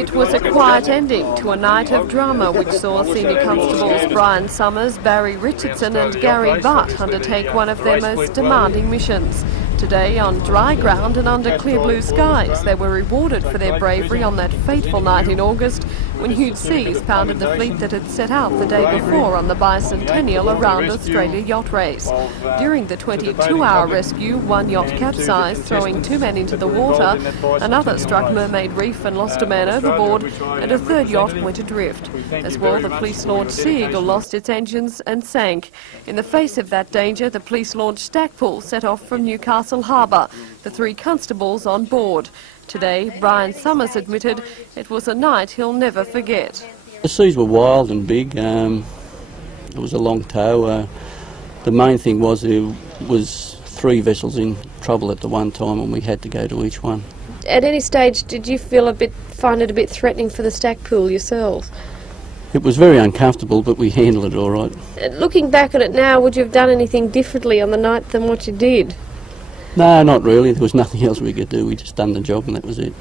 It was a quiet ending to a night of drama which saw Senior Constables Brian Summers, Barry Richardson and Gary Butt undertake one of their most demanding missions. Today, on dry ground and under clear blue skies, they were rewarded for their bravery on that fateful night in August when huge seas pounded the fleet that had set out the day before on the bicentennial around Australia yacht race. During the 22-hour rescue, one yacht capsized, throwing 2 men into the water, another struck Mermaid Reef and lost a man overboard, and a third yacht went adrift. As well, the police-launched Sea Eagle lost its engines and sank. In the face of that danger, the police-launched Stackpool set off from Newcastle Harbour, the 3 constables on board. Today, Brian Summers admitted it was a night he'll never forget. The seas were wild and big. It was a long tow. The main thing was there was 3 vessels in trouble at the one time and we had to go to each one. At any stage, did you find it a bit threatening for the Stackpool yourselves? It was very uncomfortable, but we handled it all right. Looking back at it now, would you have done anything differently on the night than what you did? No, not really. There was nothing else we could do. We just done the job and that was it.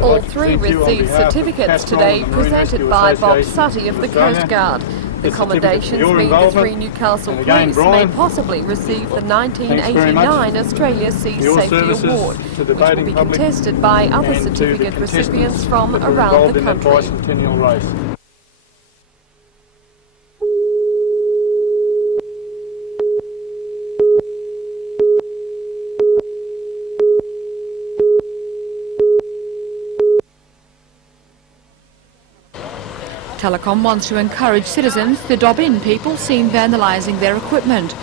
All 3 received certificates today presented by Bob Sutty of the Coast Guard. The commendations mean the 3 Newcastle police may possibly receive the 1989 Australia Sea Safety Award, which will be contested by other certificate recipients from around the country. Telecom wants to encourage citizens to dob in people seen vandalising their equipment.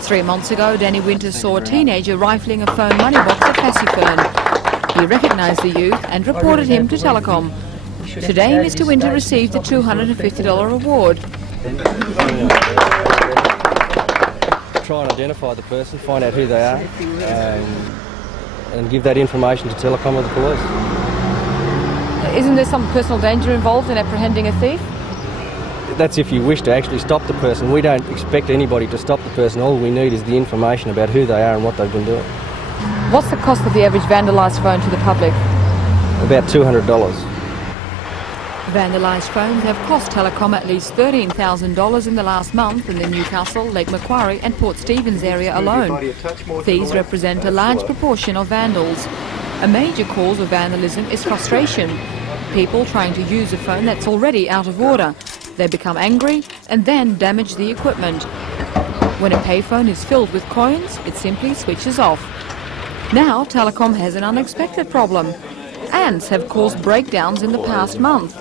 3 months ago, Danny Winters saw a teenager rifling a phone money box at Fassifern. He recognised the youth and reported him to Telecom. Today, Mr Winter received the $250 award. Try and identify the person, find out who they are, and give that information to Telecom or the police. Isn't there some personal danger involved in apprehending a thief? That's if you wish to actually stop the person. We don't expect anybody to stop the person. All we need is the information about who they are and what they've been doing. What's the cost of the average vandalised phone to the public? About $200. Vandalised phones have cost Telecom at least $13,000 in the last month in the Newcastle, Lake Macquarie and Port Stephens area alone. These represent a large proportion of vandals. A major cause of vandalism is frustration. People trying to use a phone that's already out of order. They become angry and then damage the equipment. When a payphone is filled with coins, it simply switches off. Now Telecom has an unexpected problem. Ants have caused breakdowns in the past month.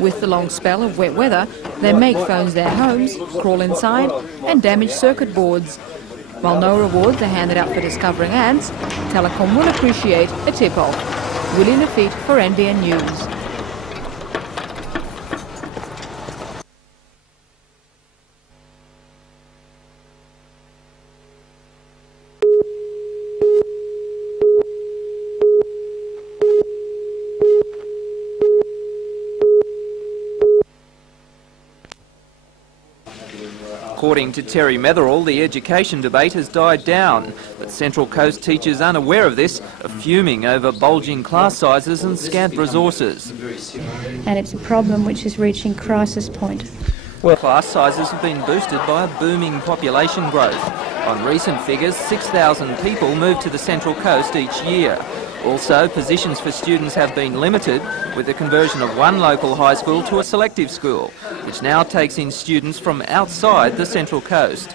With the long spell of wet weather, they make phones their homes, crawl inside and damage circuit boards. While no rewards are handed out for discovering ants, Telecom will appreciate a tip-off. Willie Lafitte for NBN News. According to Terry Metherall, the education debate has died down, but Central Coast teachers unaware of this are fuming over bulging class sizes and scant resources. And it's a problem which is reaching crisis point. Well, class sizes have been boosted by a booming population growth. On recent figures, 6,000 people move to the Central Coast each year. Also, positions for students have been limited, with the conversion of one local high school to a selective school, which now takes in students from outside the Central Coast.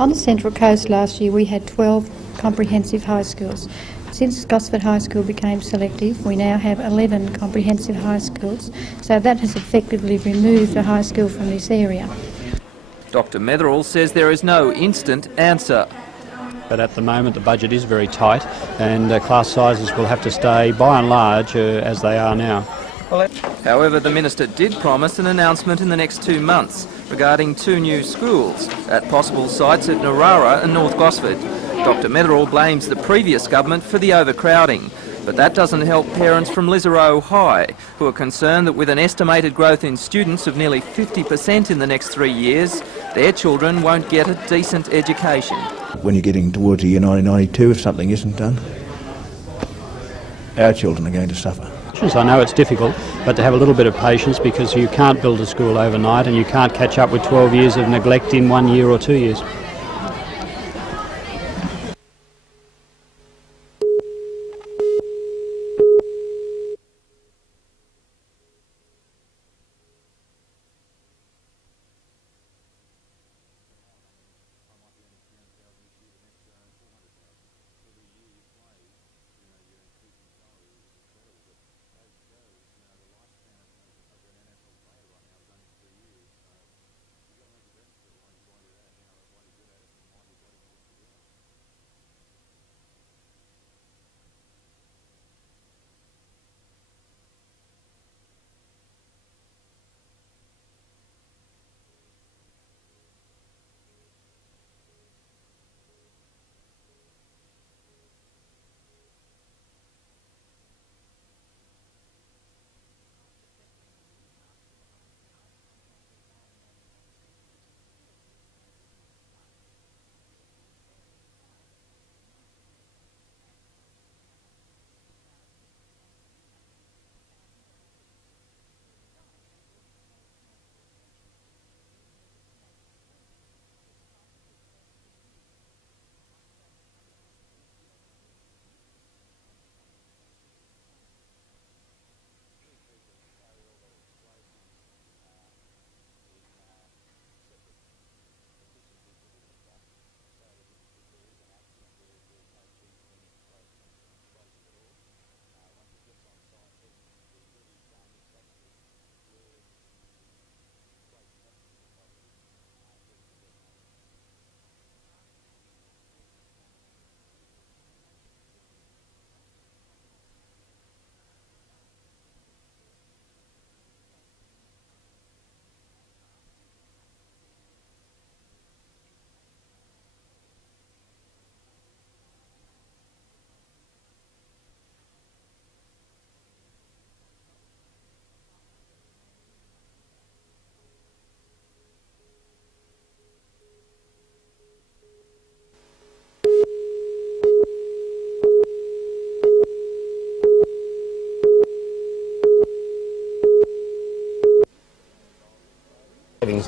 On the Central Coast last year we had 12 comprehensive high schools. Since Gosford High School became selective, we now have 11 comprehensive high schools, so that has effectively removed a high school from this area. Dr Metherall says there is no instant answer. But at the moment the budget is very tight and class sizes will have to stay by and large as they are now. However, the Minister did promise an announcement in the next 2 months regarding 2 new schools at possible sites at Narara and North Gosford. Dr Metherall blames the previous government for the overcrowding, but that doesn't help parents from Lisarow High, who are concerned that with an estimated growth in students of nearly 50% in the next 3 years, their children won't get a decent education. When you're getting towards the year 1992, if something isn't done, our children are going to suffer. I know it's difficult, but to have a little bit of patience, because you can't build a school overnight and you can't catch up with 12 years of neglect in 1 year or 2 years.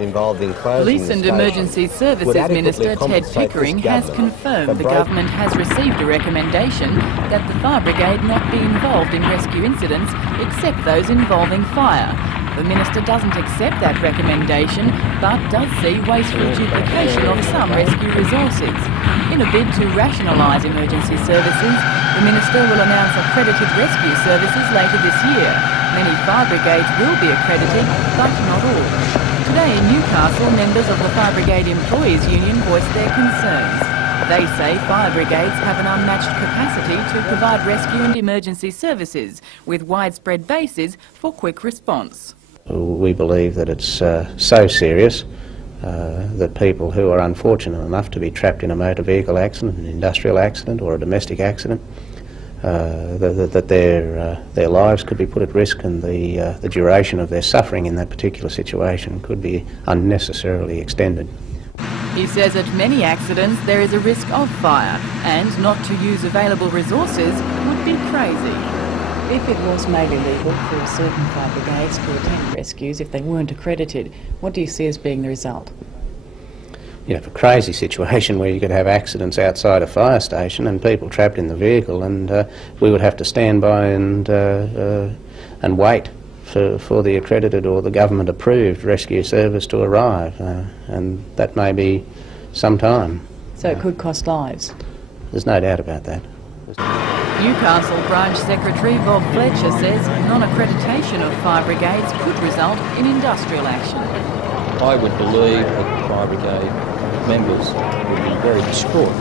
Involved in closing Police and Emergency Services Minister Ted Pickering has confirmed the government has received a recommendation that the fire brigade not be involved in rescue incidents except those involving fire. The minister doesn't accept that recommendation but does see wasteful duplication of some rescue resources. In a bid to rationalise emergency services, the minister will announce accredited rescue services later this year. Many fire brigades will be accredited, but not all. Today in Newcastle, members of the Fire Brigade Employees Union voiced their concerns. They say fire brigades have an unmatched capacity to provide rescue and emergency services with widespread bases for quick response. We believe that it's so serious that people who are unfortunate enough to be trapped in a motor vehicle accident, an industrial accident or a domestic accident, that their lives could be put at risk, and the duration of their suffering in that particular situation could be unnecessarily extended. He says at many accidents there is a risk of fire, and not to use available resources would be crazy. If it was made illegal for certain fire brigades to attend rescues if they weren't accredited, what do you see as being the result? You have a crazy situation where you could have accidents outside a fire station and people trapped in the vehicle, and we would have to stand by and wait for the accredited or the government approved rescue service to arrive, and that may be some time. So it could cost lives? There's no doubt about that. Newcastle Branch Secretary Bob Fletcher says non-accreditation of fire brigades could result in industrial action. I would believe that fire brigade members would be very distraught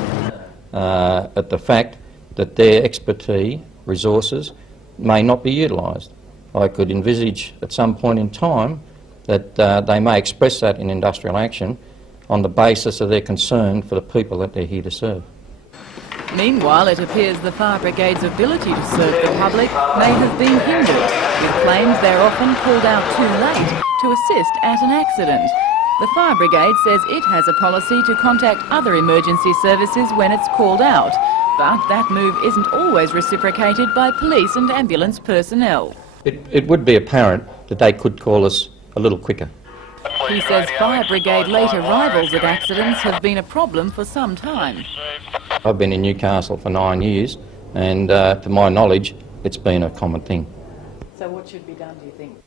at the fact that their expertise, resources, may not be utilised. I could envisage at some point in time that they may express that in industrial action on the basis of their concern for the people that they're here to serve. Meanwhile, it appears the fire brigade's ability to serve the public may have been hindered, with claims they're often called out too late to assist at an accident. The fire brigade says it has a policy to contact other emergency services when it's called out. But that move isn't always reciprocated by police and ambulance personnel. It would be apparent that they could call us a little quicker. He says fire brigade late arrivals at accidents have been a problem for some time. I've been in Newcastle for 9 years, and to my knowledge, it's been a common thing. So what should be done, do you think?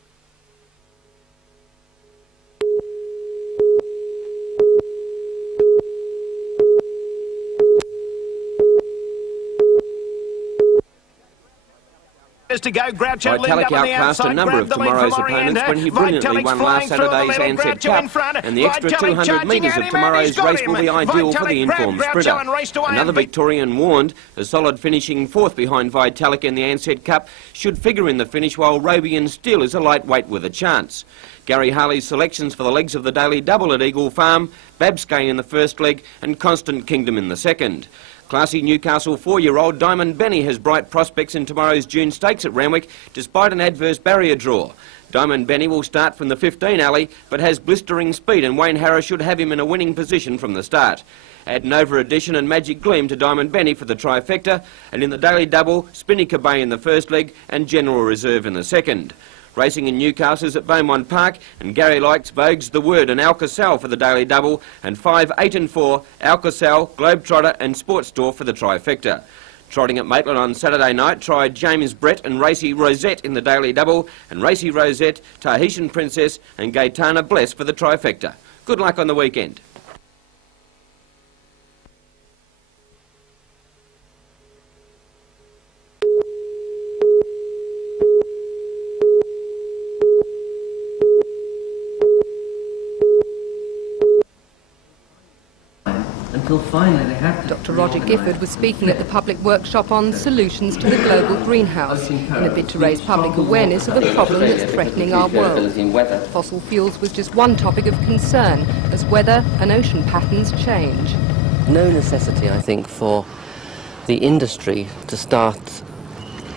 Vitalik outclassed a number of tomorrow's opponents when he brilliantly won last Saturday's Ansett Cup, and the extra 200 metres of tomorrow's race will be ideal for the informed sprinter. Another Victorian warned a solid finishing fourth behind Vitalik in the Ansett Cup should figure in the finish, while Robian still is a lightweight with a chance. Gary Harley's selections for the legs of the daily double at Eagle Farm, Babskay in the first leg and Constant Kingdom in the second. Classy Newcastle 4-year-old Diamond Benny has bright prospects in tomorrow's June Stakes at Randwick, despite an adverse barrier draw. Diamond Benny will start from the 15 alley, but has blistering speed, and Wayne Harris should have him in a winning position from the start. Add Nova Edition and Magic Gleam to Diamond Benny for the trifecta, and in the daily double, Spinnaker Bay in the first leg and General Reserve in the second. Racing in Newcastle is at Beaumont Park, and Gary likes Vogue's The Word and Alcasal for the daily double, and 5, 8 and 4, Alcasal, Globetrotter and Sports Store for the trifecta. Trotting at Maitland on Saturday night tried James Brett and Racy Rosette in the daily double, and Racy Rosette, Tahitian Princess and Gaetana Bless for the trifecta. Good luck on the weekend. Dr. Roger Gifford was speaking at the public workshop on solutions to the global greenhouse in a bid to raise public awareness of a problem that's threatening our world. Fossil fuels was just one topic of concern as weather and ocean patterns change. No necessity, I think, for the industry to start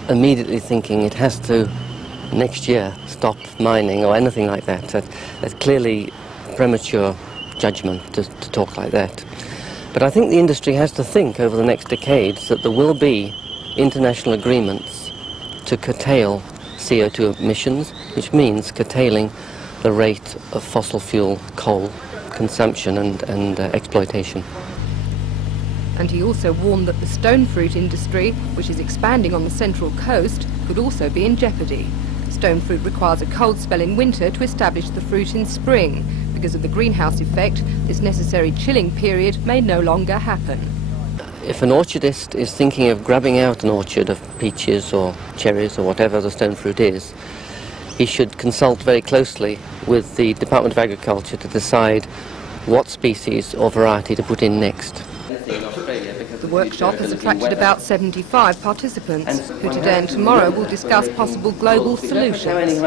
immediately thinking it has to, next year, stop mining or anything like that. That's clearly premature judgment to talk like that. But I think the industry has to think over the next decades that there will be international agreements to curtail CO2 emissions, which means curtailing the rate of fossil fuel coal consumption and exploitation. And he also warned that the stone fruit industry, which is expanding on the Central Coast, could also be in jeopardy. Stone fruit requires a cold spell in winter to establish the fruit in spring. Because of the greenhouse effect, this necessary chilling period may no longer happen. If an orchardist is thinking of grabbing out an orchard of peaches or cherries or whatever the stone fruit is, he should consult very closely with the Department of Agriculture to decide what species or variety to put in next. The workshop has attracted about 75 participants, who today and tomorrow will discuss possible global solutions.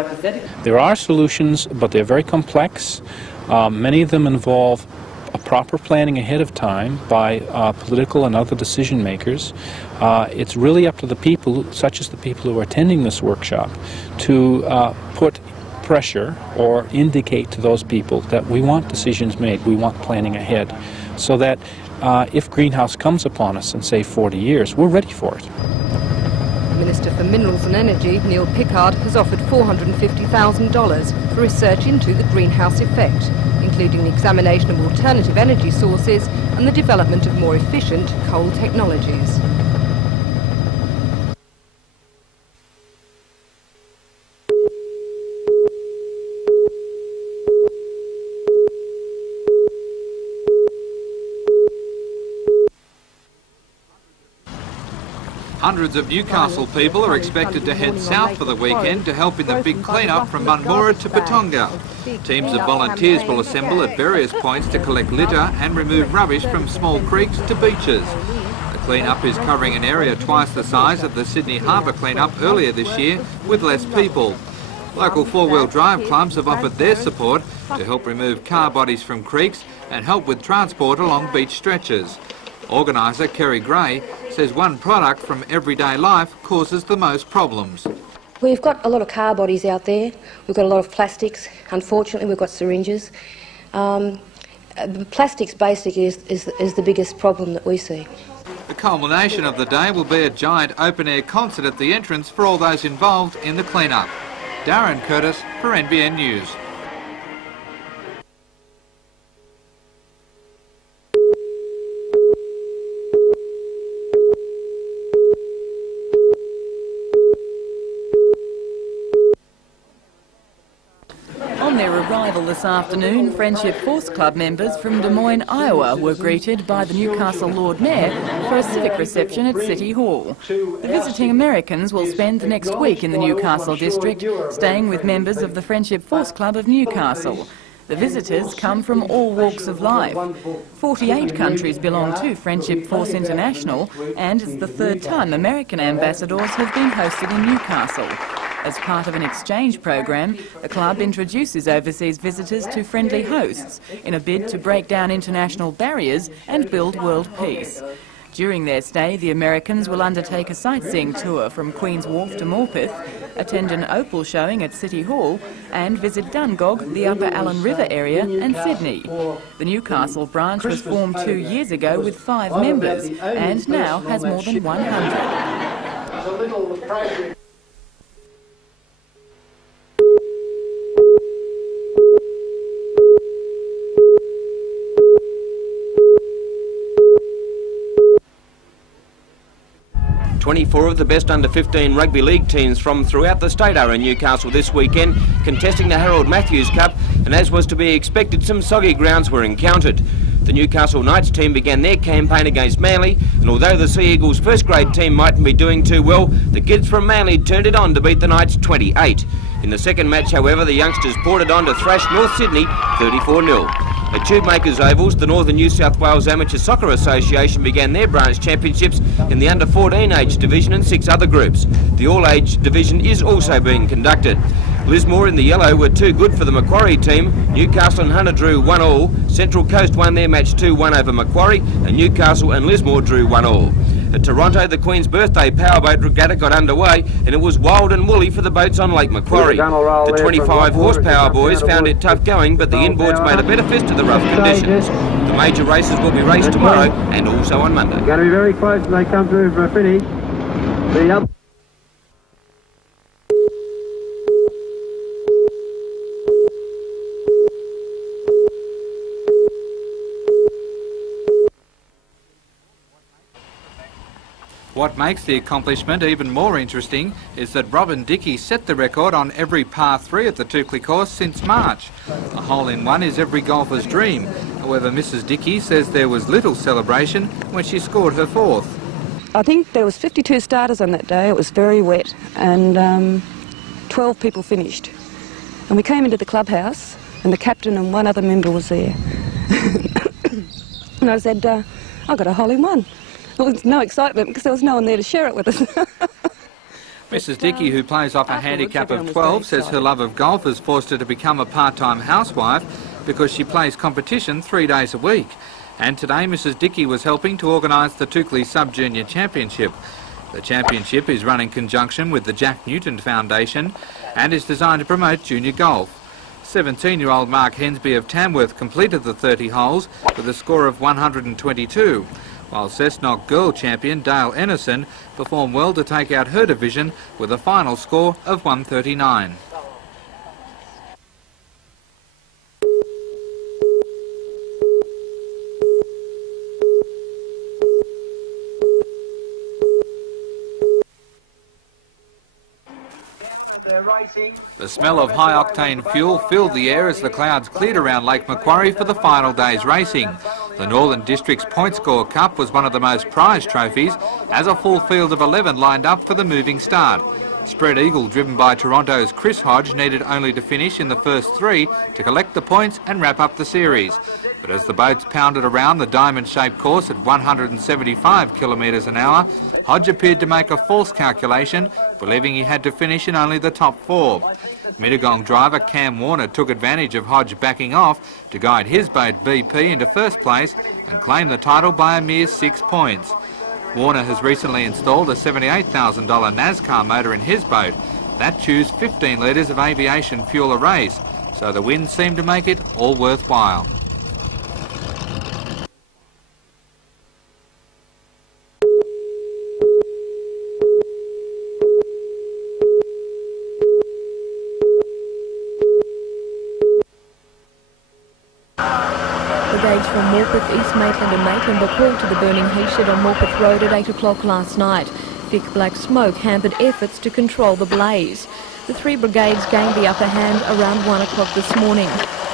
There are solutions, but they're very complex. Many of them involve a proper planning ahead of time by political and other decision makers. It's really up to the people, such as the people who are attending this workshop, to put pressure or indicate to those people that we want decisions made, we want planning ahead, so that if greenhouse comes upon us in, say, 40 years, we're ready for it. The Minister for Minerals and Energy, Neil Pickard, has offered $450,000 for research into the greenhouse effect, including the examination of alternative energy sources and the development of more efficient coal technologies. Hundreds of Newcastle people are expected to head south for the weekend to help in the big clean-up from Munmurra to Patonga. Teams of volunteers will assemble at various points to collect litter and remove rubbish from small creeks to beaches. The clean-up is covering an area twice the size of the Sydney Harbour clean-up earlier this year with less people. Local four-wheel drive clubs have offered their support to help remove car bodies from creeks and help with transport along beach stretches. Organiser Kerry Gray says one product from everyday life causes the most problems. We've got a lot of car bodies out there. We've got a lot of plastics. Unfortunately, we've got syringes. The plastics basically is the biggest problem that we see. The culmination of the day will be a giant open-air concert at the entrance for all those involved in the clean-up. Darren Curtis for NBN News. On their arrival this afternoon, Friendship Force Club members from Des Moines, Iowa were greeted by the Newcastle Lord Mayor for a civic reception at City Hall. The visiting Americans will spend the next week in the Newcastle district, staying with members of the Friendship Force Club of Newcastle. The visitors come from all walks of life. 48 countries belong to Friendship Force International, and it's the third time American ambassadors have been hosted in Newcastle. As part of an exchange program, the club introduces overseas visitors to friendly hosts in a bid to break down international barriers and build world peace. During their stay, the Americans will undertake a sightseeing tour from Queen's Wharf to Morpeth, attend an opal showing at City Hall and visit Dungog, the Upper Allen River area and Sydney. The Newcastle branch was formed 2 years ago with 5 members and now has more than 100. 24 of the best under-15 rugby league teams from throughout the state are in Newcastle this weekend, contesting the Harold Matthews Cup, and as was to be expected, some soggy grounds were encountered. The Newcastle Knights team began their campaign against Manly, and although the Sea Eagles first grade team mightn't be doing too well, the kids from Manly turned it on to beat the Knights 28. In the second match, however, the youngsters poured it on to thrash North Sydney 34-0. At Tubemakers Ovals, the Northern New South Wales Amateur Soccer Association began their branch championships in the under-14 age division and 6 other groups. The all-age division is also being conducted. Lismore in the yellow were too good for the Macquarie team. Newcastle and Hunter drew 1-1. Central Coast won their match 2-1 over Macquarie, and Newcastle and Lismore drew 1-1. At Toronto, the Queen's Birthday Powerboat Regatta got underway, and it was wild and woolly for the boats on Lake Macquarie. The 25 horsepower boys found it tough going, but the inboards made a better fist of the rough conditions. The major races will be raced tomorrow and also on Monday. Going to be very close when they come through for a finish. What makes the accomplishment even more interesting is that Robin Dickey set the record on every par 3 at the Toukley course since March. A hole-in-one is every golfer's dream. However, Mrs Dickey says there was little celebration when she scored her 4th. I think there was 52 starters on that day. It was very wet, and 12 people finished. And we came into the clubhouse, and the captain and one other member was there. And I said, I got a hole-in-one. There was no excitement because there was no one there to share it with us. Mrs Dickey, who plays off a handicap of 12, says her love of golf has forced her to become a part-time housewife because she plays competition 3 days a week. And today Mrs Dickey was helping to organise the Toukley Sub-Junior Championship. The championship is run in conjunction with the Jack Newton Foundation and is designed to promote junior golf. 17-year-old Mark Hensby of Tamworth completed the 30 holes with a score of 122. While Cessnock Girl champion Dale Enerson performed well to take out her division with a final score of 139. The smell of high-octane fuel filled the air as the clouds cleared around Lake Macquarie for the final day's racing. The Northern District's Point Score Cup was one of the most prized trophies, as a full field of 11 lined up for the moving start. Spread Eagle, driven by Toronto's Chris Hodge, needed only to finish in the first 3 to collect the points and wrap up the series. But as the boats pounded around the diamond-shaped course at 175 kilometres an hour, Hodge appeared to make a false calculation, believing he had to finish in only the top 4. Mittagong driver Cam Warner took advantage of Hodge backing off to guide his boat BP into first place and claim the title by a mere 6 points. Warner has recently installed a $78,000 NASCAR motor in his boat. That chews 15 litres of aviation fuel a race, so the win seemed to make it all worthwhile. brigades from Morpeth, East Maitland and Maitland were called to the burning hay shed on Morpeth Road at 8 o'clock last night. Thick black smoke hampered efforts to control the blaze. The 3 brigades gained the upper hand around 1 o'clock this morning.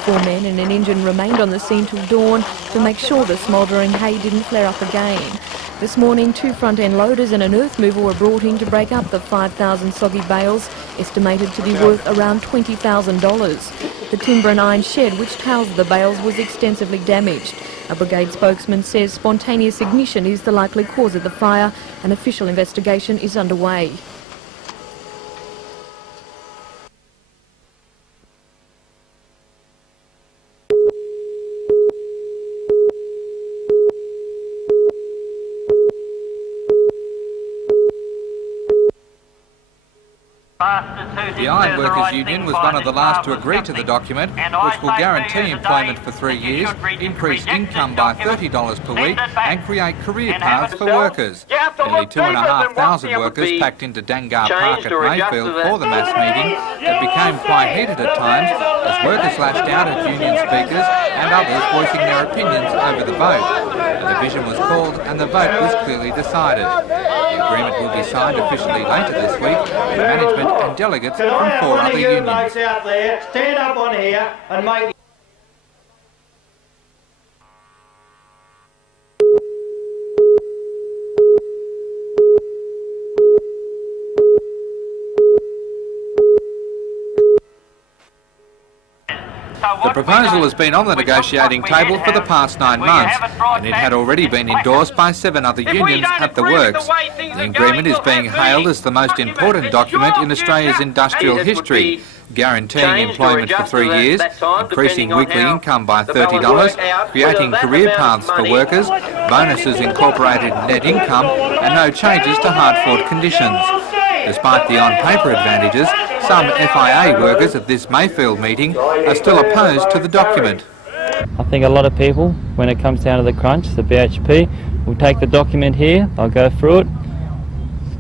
4 men and an engine remained on the scene till dawn to make sure the smouldering hay didn't flare up again. This morning, 2 front-end loaders and an earth mover were brought in to break up the 5,000 soggy bales, estimated to be worth around $20,000. The timber and iron shed which housed the bales was extensively damaged. A brigade spokesman says spontaneous ignition is the likely cause of the fire. An official investigation is underway. The Ironworkers Union was one of the last to agree to the document, which will guarantee employment for 3 years, increase income by $30 per week and create career paths for workers. Nearly 2,500 workers packed into Dangar Park at Mayfield for the mass meeting that became quite heated at times as workers lashed out at union speakers and others voicing their opinions over the vote. A division was called and the vote was clearly decided. The agreement will be signed officially later this week with management and delegates from 4 other unions. Out there, stand up on here and make The proposal has been on the negotiating table for the past 9 months, and it had already been endorsed by 7 other unions at the works. The agreement is being hailed as the most important document in Australia's industrial history, guaranteeing employment for 3 years, increasing weekly income by $30, creating career paths for workers, bonuses incorporated in net income, and no changes to hard-fought conditions. Despite the on-paper advantages, some FIA workers at this Mayfield meeting are still opposed to the document. I think a lot of people, when it comes down to the crunch, the BHP, will take the document here, they'll go through it,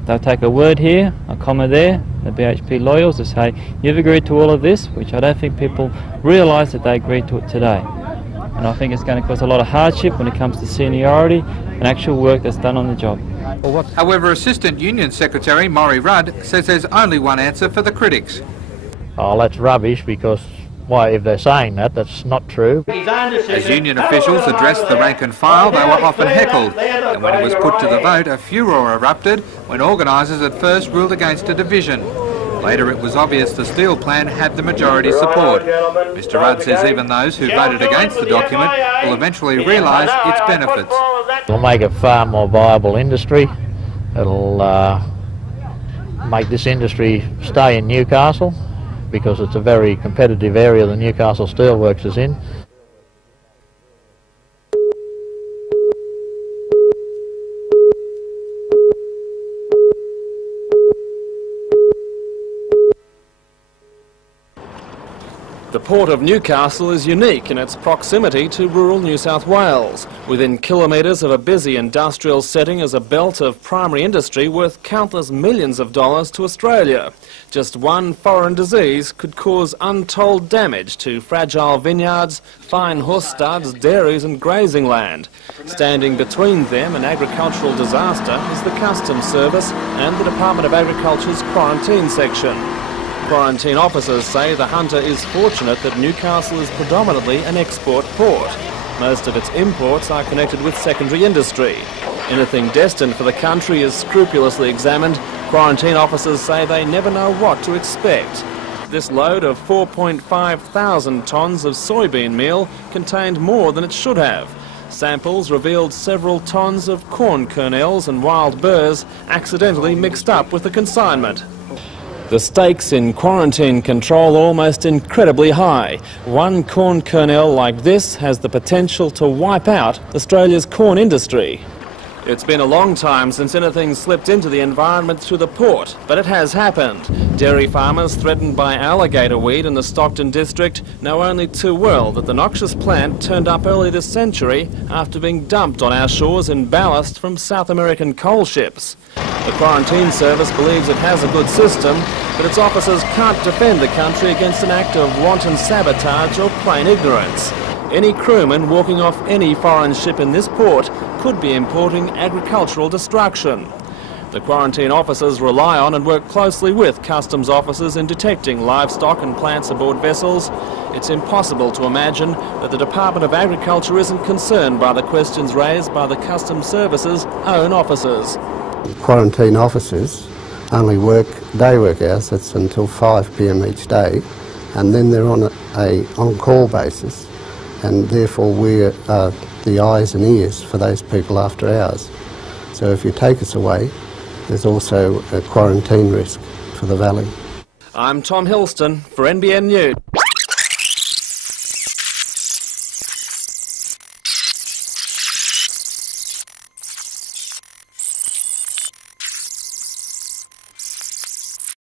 they'll take a word here, a comma there, the BHP lawyers will say, you've agreed to all of this, which I don't think people realise that they agreed to it today. And I think it's going to cause a lot of hardship when it comes to seniority and actual work that's done on the job. However, Assistant Union Secretary Maury Rudd says there's only one answer for the critics. Oh, that's rubbish, because why, if they're saying that, that's not true. As union officials addressed the rank and file, they were often heckled, and when it was put to the vote, a furor erupted when organisers at first ruled against a division. Later it was obvious the steel plan had the majority support. Mr Rudd says even those who voted against the document will eventually realise its benefits. It'll make a far more viable industry. It'll make this industry stay in Newcastle, because it's a very competitive area the Newcastle Steelworks is in. The Port of Newcastle is unique in its proximity to rural New South Wales. Within kilometres of a busy industrial setting is a belt of primary industry worth countless millions of dollars to Australia. Just one foreign disease could cause untold damage to fragile vineyards, fine horse studs, dairies and grazing land. Standing between them and agricultural disaster is the Customs Service and the Department of Agriculture's quarantine section. Quarantine officers say the hunter is fortunate that Newcastle is predominantly an export port. Most of its imports are connected with secondary industry. Anything destined for the country is scrupulously examined. Quarantine officers say they never know what to expect. This load of 4,500 tonnes of soybean meal contained more than it should have. Samples revealed several tonnes of corn kernels and wild burrs accidentally mixed up with the consignment. The stakes in quarantine control are almost incredibly high. One corn kernel like this has the potential to wipe out Australia's corn industry. It's been a long time since anything slipped into the environment through the port, but it has happened. Dairy farmers threatened by alligator weed in the Stockton district know only too well that the noxious plant turned up early this century after being dumped on our shores in ballast from South American coal ships. The Quarantine Service believes it has a good system, but its officers can't defend the country against an act of wanton sabotage or plain ignorance. Any crewman walking off any foreign ship in this port could be importing agricultural destruction. The quarantine officers rely on and work closely with customs officers in detecting livestock and plants aboard vessels. It's impossible to imagine that the Department of Agriculture isn't concerned by the questions raised by the Customs Service's own officers. Quarantine officers only work day work hours, that's until 5 p.m. each day, and then they're on a on-call basis, and therefore we're the eyes and ears for those people after hours. So if you take us away, there's also a quarantine risk for the valley. I'm Tom Hilston for NBN News.